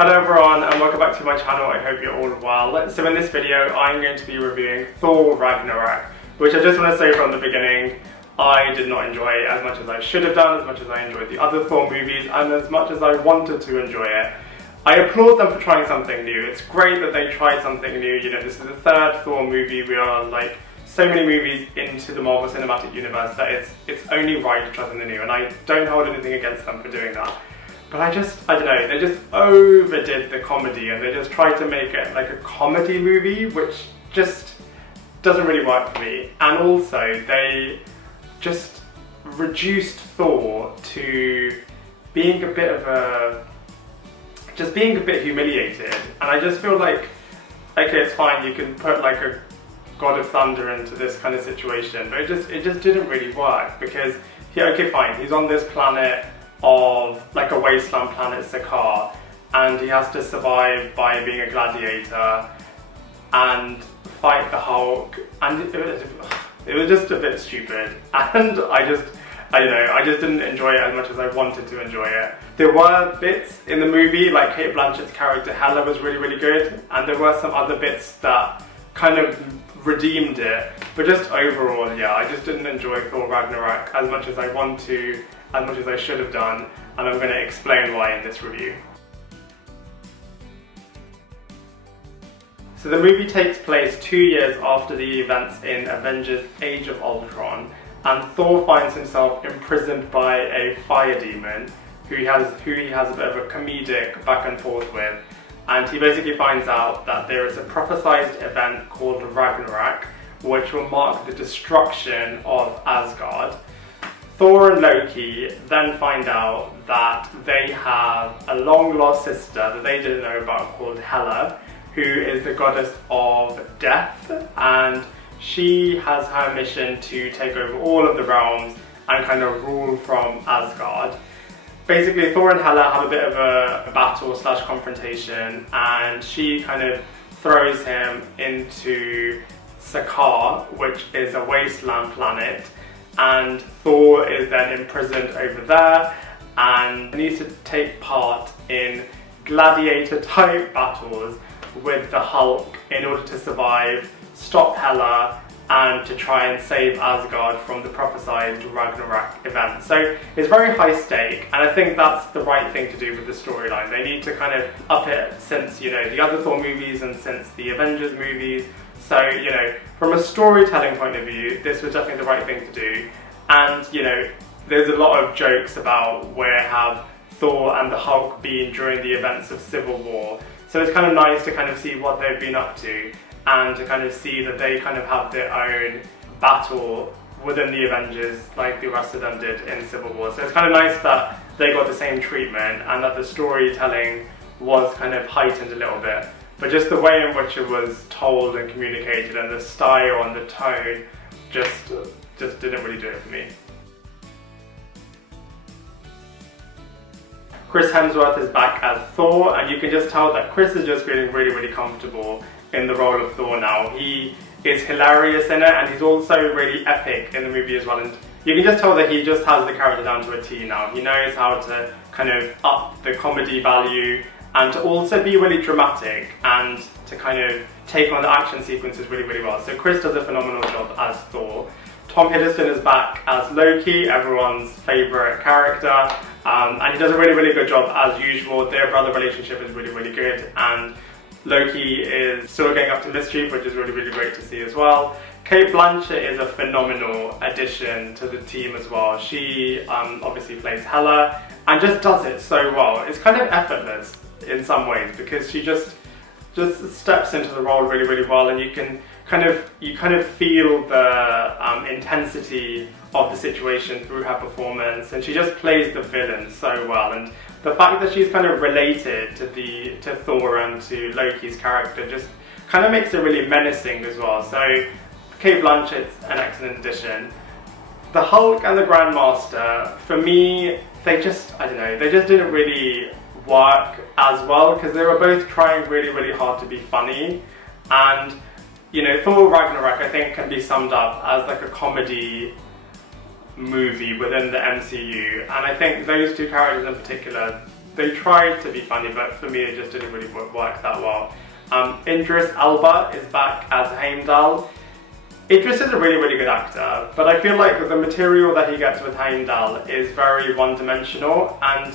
Hello everyone and welcome back to my channel. I hope you're all well. So in this video I'm going to be reviewing Thor Ragnarok, which I just want to say from the beginning, I did not enjoy it as much as I should have done, as much as I enjoyed the other Thor movies, and as much as I wanted to enjoy it. I applaud them for trying something new. It's great that they tried something new. You know, this is the third Thor movie. We are like so many movies into the Marvel Cinematic Universe that it's only right to try something new, and I don't hold anything against them for doing that. But I don't know, they just overdid the comedy and they just tried to make it like a comedy movie, which just doesn't really work for me. And also, they just reduced Thor to being a bit of a... just being a bit humiliated. And I just feel like, okay, it's fine, you can put like a God of Thunder into this kind of situation, but it just didn't really work because, yeah, okay, fine, he's on this planet of like a wasteland planet, Sakaar, and he has to survive by being a gladiator and fight the Hulk, and it was just a bit stupid, and I don't know, I just didn't enjoy it as much as I wanted to enjoy it. There were bits in the movie, like Cate Blanchett's character Hela was really good, and there were some other bits that kind of redeemed it, but just overall, yeah, I just didn't enjoy Thor Ragnarok as much as I want to, as much as I should have done, and I'm going to explain why in this review. So the movie takes place 2 years after the events in Avengers Age of Ultron, and Thor finds himself imprisoned by a fire demon who he has a bit of a comedic back and forth with, and he basically finds out that there is a prophesized event called Ragnarok, which will mark the destruction of Asgard. Thor and Loki then find out that they have a long-lost sister that they didn't know about called Hela, who is the goddess of death, and she has her mission to take over all of the realms and kind of rule from Asgard. Basically, Thor and Hela have a bit of a battle slash confrontation, and she kind of throws him into Sakaar, which is a wasteland planet, and Thor is then imprisoned over there and needs to take part in gladiator type battles with the Hulk in order to survive, stop Hela, and to try and save Asgard from the prophesized Ragnarok event. So it's very high stake, and I think that's the right thing to do with the storyline. They need to kind of up it since, you know, the other Thor movies and since the Avengers movies. So, you know, from a storytelling point of view, this was definitely the right thing to do. And, you know, there's a lot of jokes about where have Thor and the Hulk been during the events of Civil War. So it's kind of nice to kind of see what they've been up to, and to kind of see that they kind of have their own battle within the Avengers like the rest of them did in Civil War. So it's kind of nice that they got the same treatment and that the storytelling was kind of heightened a little bit. But just the way in which it was told and communicated and the style and the tone just didn't really do it for me. Chris Hemsworth is back as Thor, and you can just tell that Chris is just feeling really comfortable in the role of Thor now. He is hilarious in it, and he's also really epic in the movie as well, and you can just tell that he just has the character down to a T now. He knows how to kind of up the comedy value and to also be really dramatic and to kind of take on the action sequences really well. So Chris does a phenomenal job as Thor. Tom Hiddleston is back as Loki, everyone's favourite character, and he does a really good job as usual. Their brother relationship is really good, and Loki is still getting up to mischief, which is really great to see as well. Cate Blanchett is a phenomenal addition to the team as well. She obviously plays Hela and just does it so well. It's kind of effortless in some ways because she just steps into the role really well, and you kind of feel the intensity of the situation through her performance, and she just plays the villain so well. And the fact that she's kind of related to Thor and to Loki's character just kind of makes it really menacing as well. So Cate Blanchett's an excellent addition. The Hulk and the Grandmaster, for me, they just, I don't know, they just didn't really work as well because they were both trying really hard to be funny. And, you know, Thor Ragnarok I think can be summed up as like a comedy movie within the MCU, and I think those two characters in particular they tried to be funny, but for me it just didn't really work that well. Idris Elba is back as Heimdall. Idris is a really, really good actor, but I feel like the material that he gets with Heimdall is very one-dimensional, and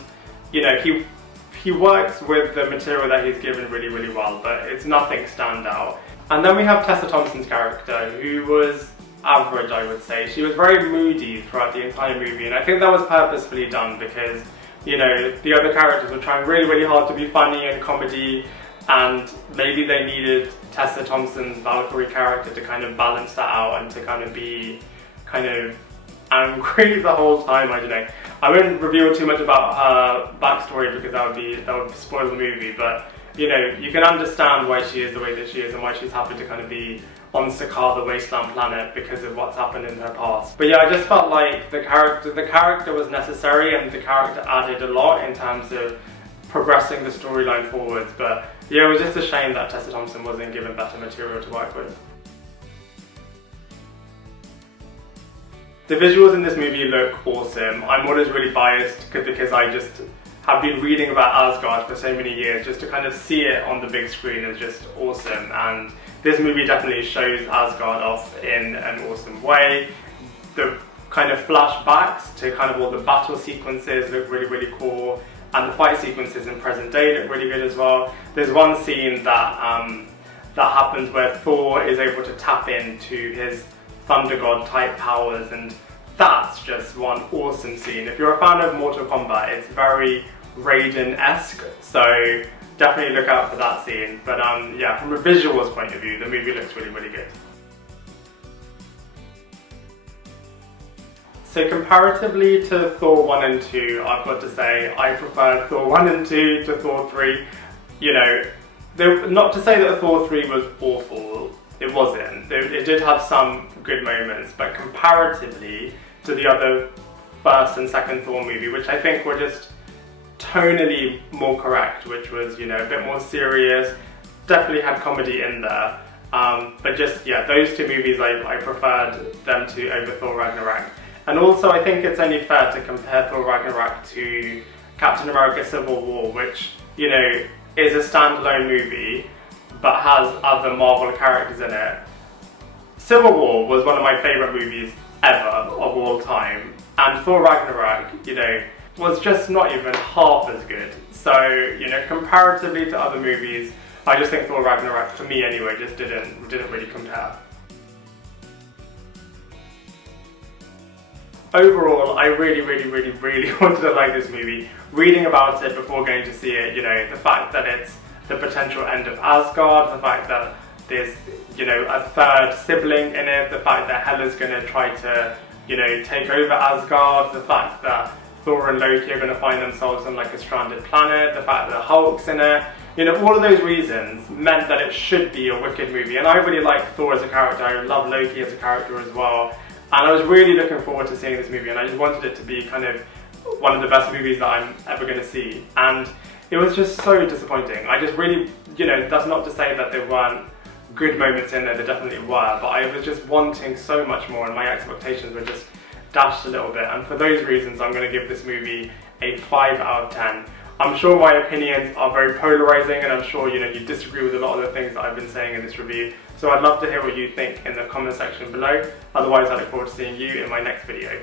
you know, he works with the material that he's given really, really well, but it's nothing standout. And then we have Tessa Thompson's character, who was average, I would say. She was very moody throughout the entire movie, and I think that was purposefully done because, you know, the other characters were trying really, really hard to be funny and comedy, and maybe they needed Tessa Thompson's Valkyrie character to kind of balance that out and to kind of be kind of angry the whole time. I don't know. I won't reveal too much about her backstory because that would spoil the movie, but you know, you can understand why she is the way that she is and why she's happy to kind of be on Sakaar, the wasteland planet, because of what's happened in her past. But yeah, I just felt like the character was necessary, and the character added a lot in terms of progressing the storyline forwards. But yeah, it was just a shame that Tessa Thompson wasn't given better material to work with. The visuals in this movie look awesome. I'm always really biased because I just have been reading about Asgard for so many years. Just to kind of see it on the big screen is just awesome, and this movie definitely shows Asgard off in an awesome way. The kind of flashbacks to kind of all the battle sequences look really, really cool, and the fight sequences in present day look really good as well. There's one scene that that happens where Thor is able to tap into his Thunder God type powers, and that's just one awesome scene. If you're a fan of Mortal Kombat, it's very Raiden-esque, so definitely look out for that scene. But yeah, from a visuals point of view, the movie looks really, really good. So comparatively to Thor 1 and 2, I've got to say I preferred Thor 1 and 2 to Thor 3. You know, not to say that Thor 3 was awful, it wasn't. It did have some good moments, but comparatively to the other first and second Thor movie, which I think were just tonally more correct, which was, you know, a bit more serious, definitely had comedy in there. But just, yeah, those two movies, I preferred them to over Thor Ragnarok. And also I think it's only fair to compare Thor Ragnarok to Captain America Civil War, which, you know, is a standalone movie, but has other Marvel characters in it. Civil War was one of my favourite movies ever, of all time, and Thor Ragnarok, you know, was just not even half as good. So, you know, comparatively to other movies, I just think Thor Ragnarok, for me anyway, just didn't really compare. Overall, I really wanted to like this movie. Reading about it before going to see it, you know, the fact that it's the potential end of Asgard, the fact that there's, you know, a third sibling in it, the fact that Hela's going to try to, you know, take over Asgard, the fact that Thor and Loki are going to find themselves on like a stranded planet, the fact that Hulk's in it, you know, all of those reasons meant that it should be a wicked movie. And I really like Thor as a character, I love Loki as a character as well, and I was really looking forward to seeing this movie, and I just wanted it to be kind of one of the best movies that I'm ever going to see. And it was just so disappointing. I just really, you know, that's not to say that there weren't good moments in there, there definitely were, but I was just wanting so much more, and my expectations were just dashed a little bit. And for those reasons, I'm going to give this movie a 5 out of 10. I'm sure my opinions are very polarizing, and I'm sure, you know, you disagree with a lot of the things that I've been saying in this review. So I'd love to hear what you think in the comment section below. Otherwise, I look forward to seeing you in my next video.